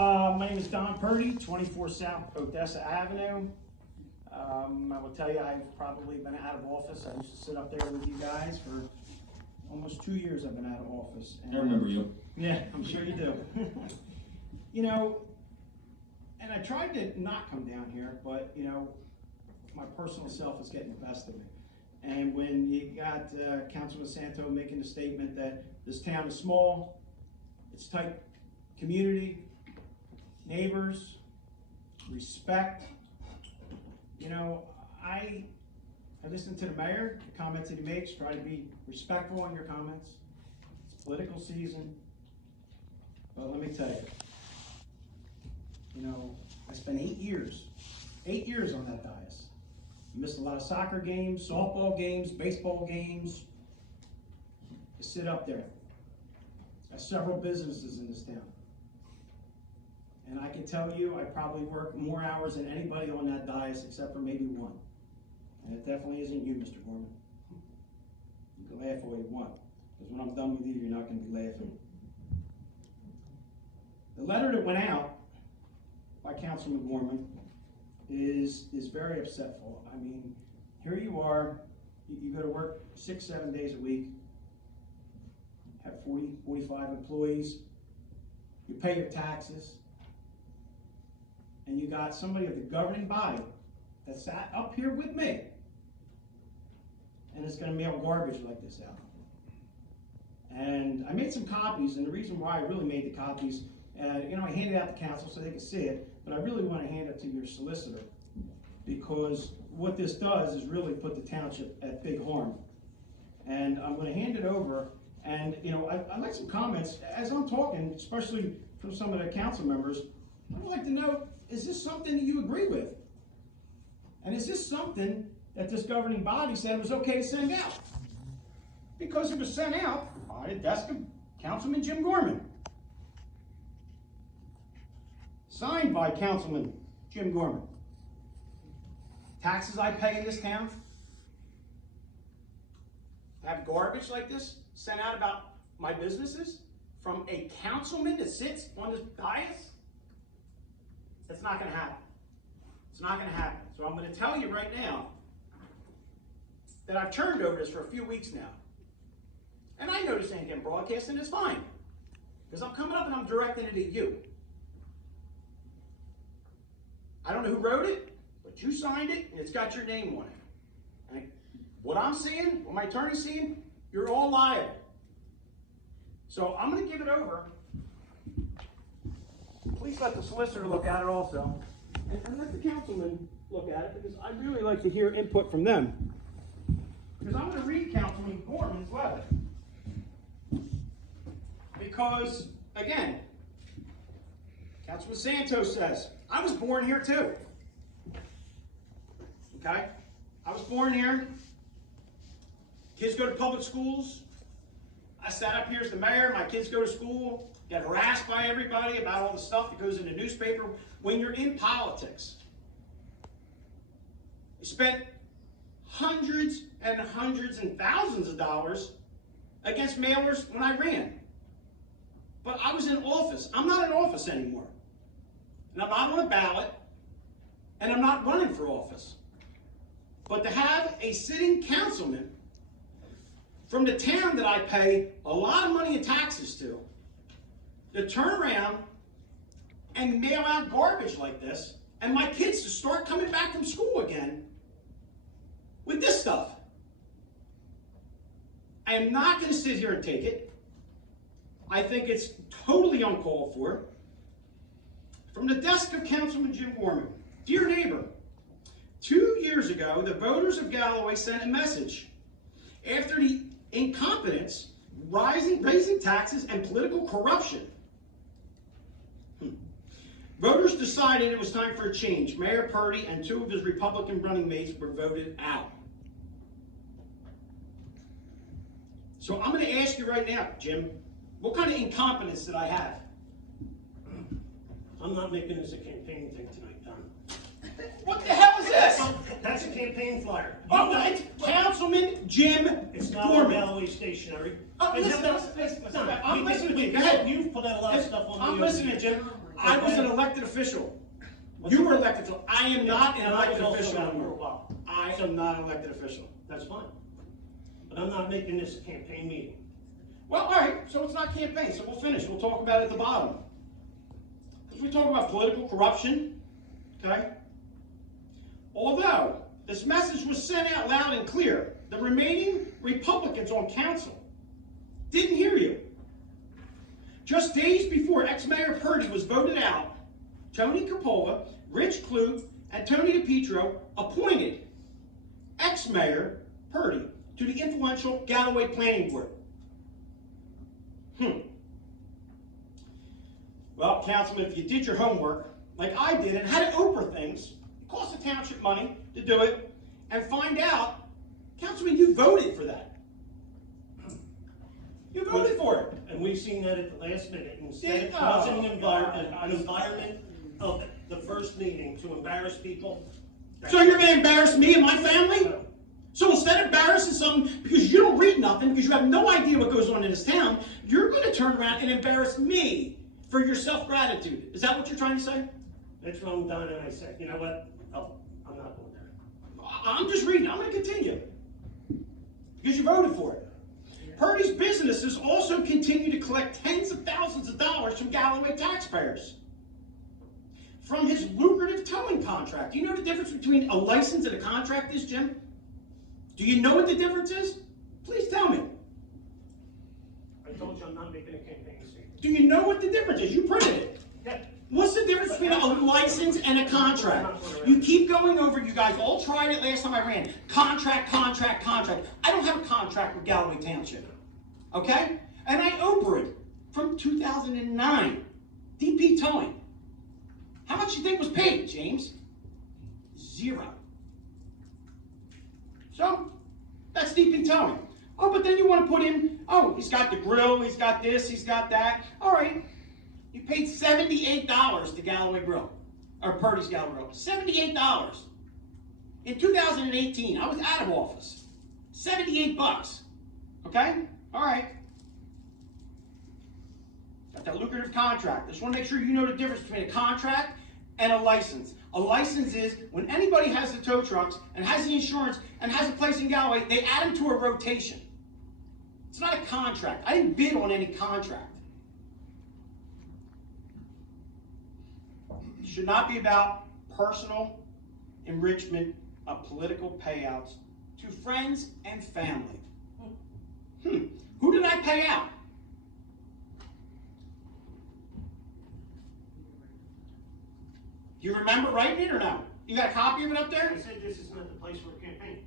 My name is Don Purdy, 24 South Odessa Avenue. I will tell you, I've probably been out of office. I used to sit up there with you guys for almost 2 years. I've been out of office. And, I remember you. Yeah, I'm sure you do. You know, and I tried to not come down here, but you know, my personal self is getting the best of me. And when you got Councilman Santo making the statement that this town is small, it's tight community, neighbors, respect. You know, I listened to the mayor, the comments that he makes, try to be respectful in your comments. It's political season. But let me tell you know, I spent 8 years on that dais. I missed a lot of soccer games, softball games, baseball games. I sit up there. I have several businesses in this town. And I can tell you, I probably work more hours than anybody on that dais except for maybe one. And it definitely isn't you, Mr. Gorman. You can laugh all you want, because when I'm done with you, you're not going to be laughing. The letter that went out by Councilman Gorman is very upsetful. I mean, here you are, you go to work 6-7 days a week, have 40-45 employees, you pay your taxes, and you got somebody of the governing body that sat up here with me and is going to mail garbage like this out. And I made some copies, and the reason why I really made the copies, you know, I handed it out to council so they could see it, but I really want to hand it to your solicitor, because what this does is really put the township at big harm. And I'm going to hand it over, and you know, I'd like some comments as I'm talking, especially from some of the council members. I'd like to know, is this something that you agree with? And is this something that this governing body said was okay to send out? Because it was sent out by the desk of Councilman Jim Gorman. Signed by Councilman Jim Gorman. Taxes I pay in this town. Have garbage like this sent out about my businesses from a councilman that sits on this dais? It's not going to happen. It's not going to happen. So I'm going to tell you right now that I've turned over this for a few weeks now. And I know this ain't getting broadcast, and it's fine. Because I'm coming up and I'm directing it at you. I don't know who wrote it, but you signed it, and it's got your name on it. And what I'm seeing, what my attorney's seeing, you're all liable. So I'm going to give it over. Please let the solicitor look at it also. And let the councilman look at it, because I really like to hear input from them. Because I'm going to read Councilman Gorman's letter. Because, again, Councilman Santos says, I was born here too. Okay? I was born here. Kids go to public schools. I sat up here as the mayor. My kids go to school, get harassed by everybody about all the stuff that goes in the newspaper. When you're in politics, you spent hundreds and hundreds and thousands of dollars against mailers when I ran. But I was in office. I'm not in office anymore. And I'm not on a ballot, and I'm not running for office. But to have a sitting councilman from the town that I pay a lot of money in taxes to turn around and mail out garbage like this, and my kids to start coming back from school again with this stuff. I am not going to sit here and take it. I think it's totally uncalled for. From the desk of Councilman Jim Gorman, dear neighbor, 2 years ago, the voters of Galloway sent a message. After the incompetence, raising taxes, and political corruption, voters decided it was time for a change. Mayor Purdy and 2 of his Republican running mates were voted out. So I'm going to ask you right now, Jim, what kind of incompetence did I have? I'm not making this a campaign thing tonight, Don. What the hell is this? That's a campaign flyer. Oh, it's Councilman Jim It's not Gorman. Galloway stationery. Oh, listen, I'm listening to you. Go ahead. You've put out a lot of stuff on the I'm listening, Jim. I was an elected official. You were elected official. I am not an elected official anymore. I am not an elected official. That's fine. But I'm not making this a campaign meeting. Well, all right, so it's not campaign, so we'll finish. We'll talk about it at the bottom. If we talk about political corruption, okay? Although this message was sent out loud and clear, the remaining Republicans on council didn't hear you. Just days before ex-Mayor Purdy was voted out, Tony Coppola, Rich Clute, and Tony DePietro appointed ex-Mayor Purdy to the influential Galloway Planning Board. Well, Councilman, if you did your homework, like I did, and had to Oprah things, it cost the township money to do it, and find out, Councilman, you voted for that. You voted for it. And we've seen that at the last minute. Instead of causing an environment of the first meeting to embarrass people. So you're going to embarrass me and my family? No. So instead of embarrassing something because you don't read nothing, because you have no idea what goes on in this town, you're going to turn around and embarrass me for your self-gratitude. Is that what you're trying to say? That's wrong, Don, and I said, you know what? Oh, I'm not going there. I'm just reading. I'm going to continue. Because you voted for it. Purdy's businesses also continue to collect tens of thousands of dollars from Galloway taxpayers from his lucrative towing contract. Do you know the difference between a license and a contract is, Jim? Do you know what the difference is? Please tell me. I told you I'm not making a campaign statement. Do you know what the difference is? You printed it. Yeah. What's the difference between a license and a contract? You keep going over, you guys all tried it last time I ran. Contract, contract, contract. I don't have a contract with Galloway Township. Okay? And I Oprah it from 2009. DP Towing. How much do you think was paid, James? 0. So, that's DP Towing. Oh, but then you want to put in, oh, he's got the grill, he's got this, he's got that. All right. You paid $78 to Galloway Grill, or Purdy's Galloway Grill. $78. In 2018, I was out of office. $78. Okay? All right. Got that lucrative contract. I just want to make sure you know the difference between a contract and a license. A license is when anybody has the tow trucks and has the insurance and has a place in Galloway, they add them to a rotation. It's not a contract. I didn't bid on any contract. It should not be about personal enrichment of political payouts to friends and family. Who did I pay out? You remember writing it or no? You got a copy of it up there? I said this is not the place for a campaign.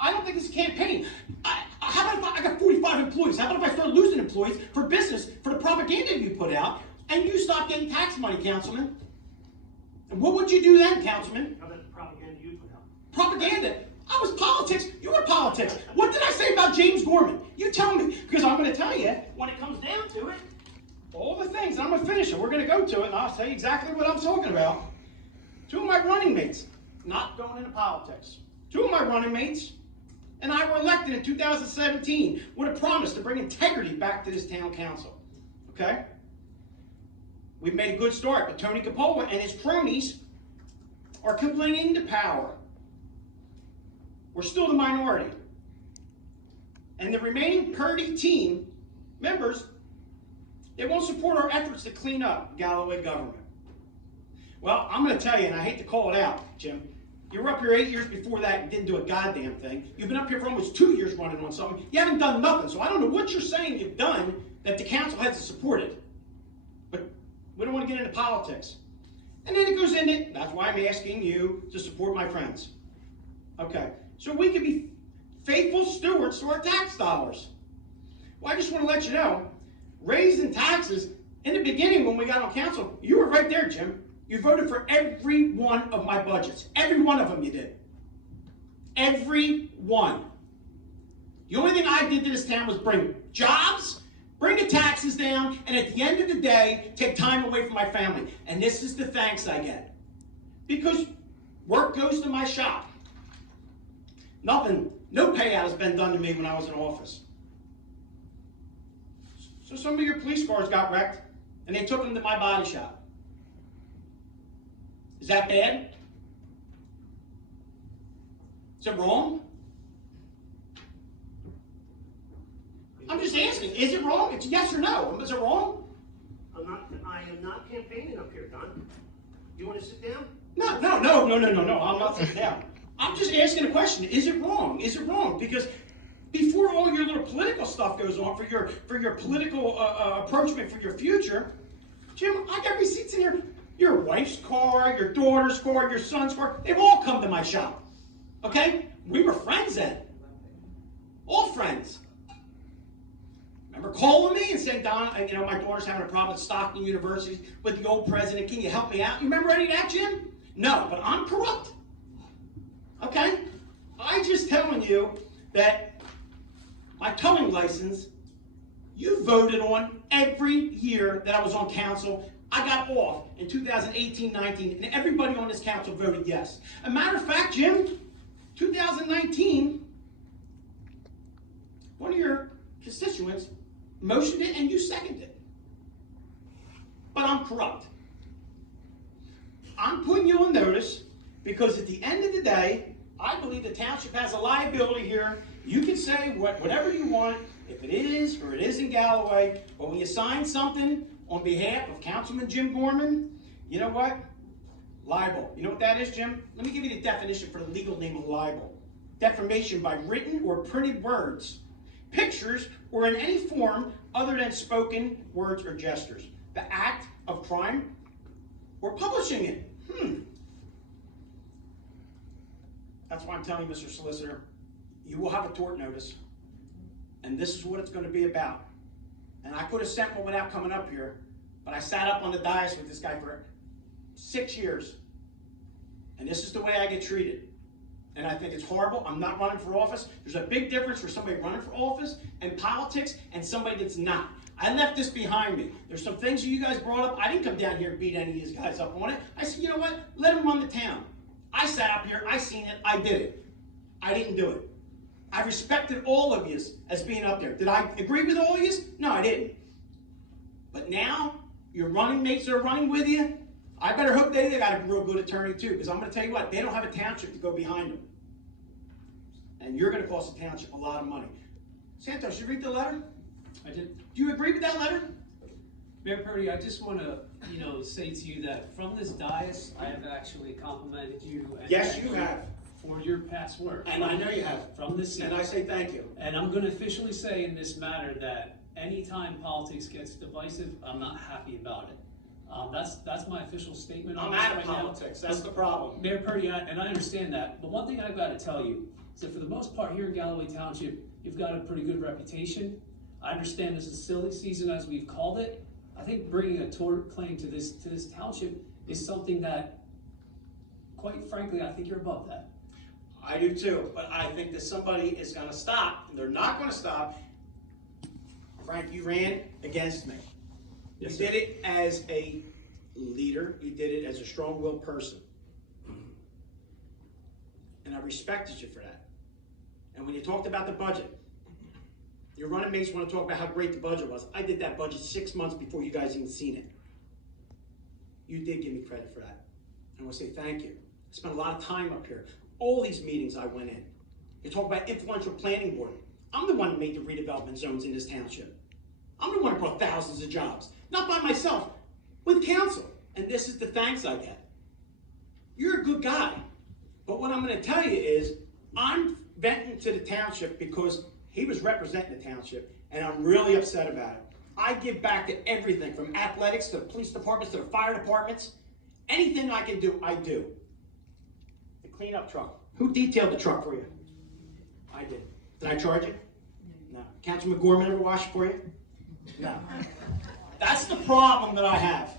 I don't think it's a campaign. How about if I got 45 employees? How about if I start losing employees for business, for the propaganda you put out, and you stop getting tax money, Councilman? And what would you do then, Councilman? How about the propaganda you put out? Propaganda? I was politics. You were politics. What did I say about James Gorman? You tell me, because I'm going to tell you when it comes down to it, all the things. I'm going to finish it. We're going to go to it, and I'll say exactly what I'm talking about. 2 of my running mates, not going into politics. 2 of my running mates and I were elected in 2017 with a promise to bring integrity back to this town council. Okay? We've made a good start, but Tony Coppola and his cronies are clinging to power. We're still the minority. And the remaining Purdy team members, they won't support our efforts to clean up Galloway government. Well, I'm going to tell you, and I hate to call it out, Jim, you were up here 8 years before that and didn't do a goddamn thing. You've been up here for almost 2 years running on something. You haven't done nothing, so I don't know what you're saying you've done that the council hasn't supported. But we don't want to get into politics. And then it goes into, that's why I'm asking you to support my friends. Okay, so we can be faithful stewards to our tax dollars. Well, I just want to let you know, raising taxes, in the beginning when we got on council, you were right there, Jim. You voted for every one of my budgets. Every one of them you did. Every one. The only thing I did to this town was bring jobs, bring the taxes down, and at the end of the day, take time away from my family. And this is the thanks I get. Because work goes to my shop. Nothing, no payout has been done to me when I was in office. So some of your police cars got wrecked, and they took them to my body shop. Is that bad? Is it wrong? I'm just asking, is it wrong? It's yes or no. Is it wrong? I am not campaigning up here, Don. You want to sit down? No. I'm not sitting down. I'm just asking a question. Is it wrong? Is it wrong? Because before all your little political stuff goes on for your political approachment for your future, Jim, I got receipts in your wife's car, your daughter's car, your son's car. They've all come to my shop. Okay? We were friends then. All friends. Remember calling me and saying, Don, my daughter's having a problem at Stockton University with the old president. Can you help me out? You remember any of that, Jim? No, but I'm corrupt. Okay? I'm just telling you that my towing license, you voted on every year that I was on council. I got off in 2018-19, and everybody on this council voted yes. A matter of fact, Jim, 2019, one of your constituents motioned it and you seconded it. But I'm corrupt. I'm putting you on notice because at the end of the day, I believe the township has a liability here. You can say whatever you want, if it is or it isn't Galloway, but when you sign something on behalf of Councilman Jim Gorman, you know what? Libel. You know what that is, Jim? Let me give you the definition for the legal name of libel. Defamation by written or printed words, pictures, or in any form other than spoken words or gestures. The act of crime or publishing it. That's why I'm telling you, Mr. Solicitor, you will have a tort notice, and this is what it's going to be about. And I could have sent one without coming up here, but I sat up on the dais with this guy for 6 years, and this is the way I get treated. And I think it's horrible. I'm not running for office. There's a big difference for somebody running for office and politics and somebody that's not. I left this behind me. There's some things that you guys brought up. I didn't come down here and beat any of these guys up on it. I said, you know what? Let them run the town. I sat up here. I seen it. I did it. I didn't do it. I respected all of you as being up there. Did I agree with all of you? No, I didn't. But now, your running mates that are running with you, I better hope they got a real good attorney too, because I'm going to tell you what, they don't have a township to go behind them. And you're going to cost the township a lot of money. Santos, you read the letter? I did. Do you agree with that letter? Mayor Purdy, I just want to, say to you that from this dais, I have actually complimented you. And Yes, you have. For your past work. And I know you have. From this seat. And I say thank you. And I'm going to officially say in this matter that anytime politics gets divisive, I'm not happy about it. That's my official statement on I'm this out of right now. politics. That's the problem. Mayor Purdy, and I understand that, but one thing I've got to tell you is that for the most part here in Galloway Township, you've got a pretty good reputation. I understand this is silly season, as we've called it. I think bringing a tort claim to this township is something that, quite frankly, I think you're above that. I do too, but I think that somebody is going to stop, and they're not going to stop. Frank, you ran against me. Yes, You did it as a leader. You did it as a strong-willed person. And I respected you for that. And when you talked about the budget, your running mates want to talk about how great the budget was. I did that budget 6 months before you guys even seen it. You did give me credit for that. I want to say thank you. I spent a lot of time up here. All these meetings I went in. You talk about influential planning board. I'm the one that made the redevelopment zones in this township. I'm the one who brought thousands of jobs. Not by myself, with council. And this is the thanks I get. You're a good guy. But what I'm going to tell you is, I'm venting to the township because he was representing the township, and I'm really upset about it. I give back to everything, from athletics to the police departments to the fire departments. Anything I can do, I do. The cleanup truck. Who detailed the truck for you? I did. Did I charge you? No. Councilman Gorman ever wash it for you? No. That's the problem that I have.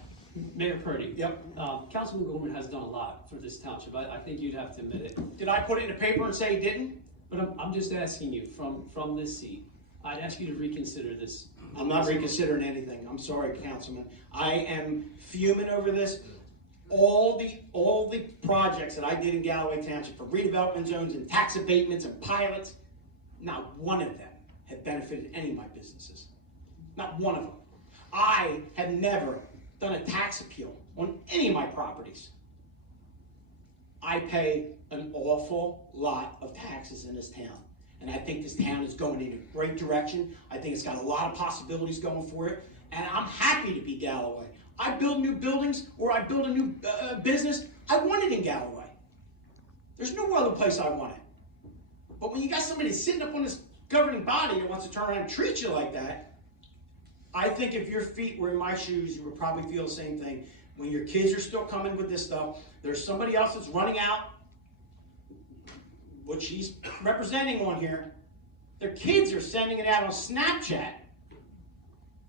Mayor Purdy. Yep. Councilman Gorman has done a lot for this township. I think you'd have to admit it. Did I put it in the paper and say he didn't? But I'm just asking you, from this seat, I'd ask you to reconsider this. I'm not reconsidering anything. I'm sorry, Councilman. I am fuming over this. All the projects that I did in Galloway Township for redevelopment zones and tax abatements and pilots, not one of them had benefited any of my businesses. Not one of them. I have never done a tax appeal on any of my properties. I pay an awful lot of taxes in this town. And I think this town is going in a great direction. I think it's got a lot of possibilities going for it. And I'm happy to be Galloway. I build new buildings or I build a new business. I want it in Galloway. There's no other place I want it. But when you got somebody sitting up on this governing body that wants to turn around and treat you like that, I think if your feet were in my shoes, you would probably feel the same thing. When your kids are still coming with this stuff, there's somebody else that's running out, what she's representing on here. Their kids are sending it out on Snapchat.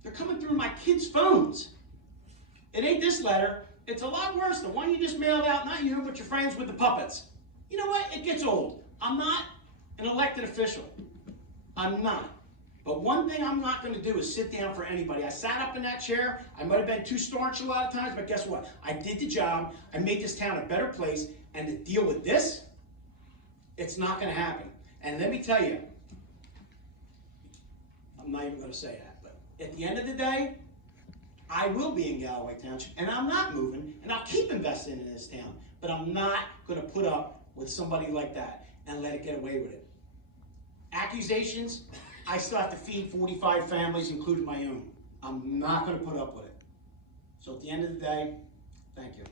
They're coming through my kids' phones. It ain't this letter. It's a lot worse. The one you just mailed out, not you, but your friends with the puppets. You know what? It gets old. I'm not an elected official. I'm not. But one thing I'm not going to do is sit down for anybody. I sat up in that chair. I might have been too staunch a lot of times, but guess what? I did the job. I made this town a better place. And to deal with this, it's not going to happen. And let me tell you, I'm not even going to say that, but at the end of the day, I will be in Galloway Township, and I'm not moving, and I'll keep investing in this town. But I'm not going to put up with somebody like that and let it get away with it. Accusations, I still have to feed 45 families, including my own. I'm not going to put up with it. So at the end of the day, thank you.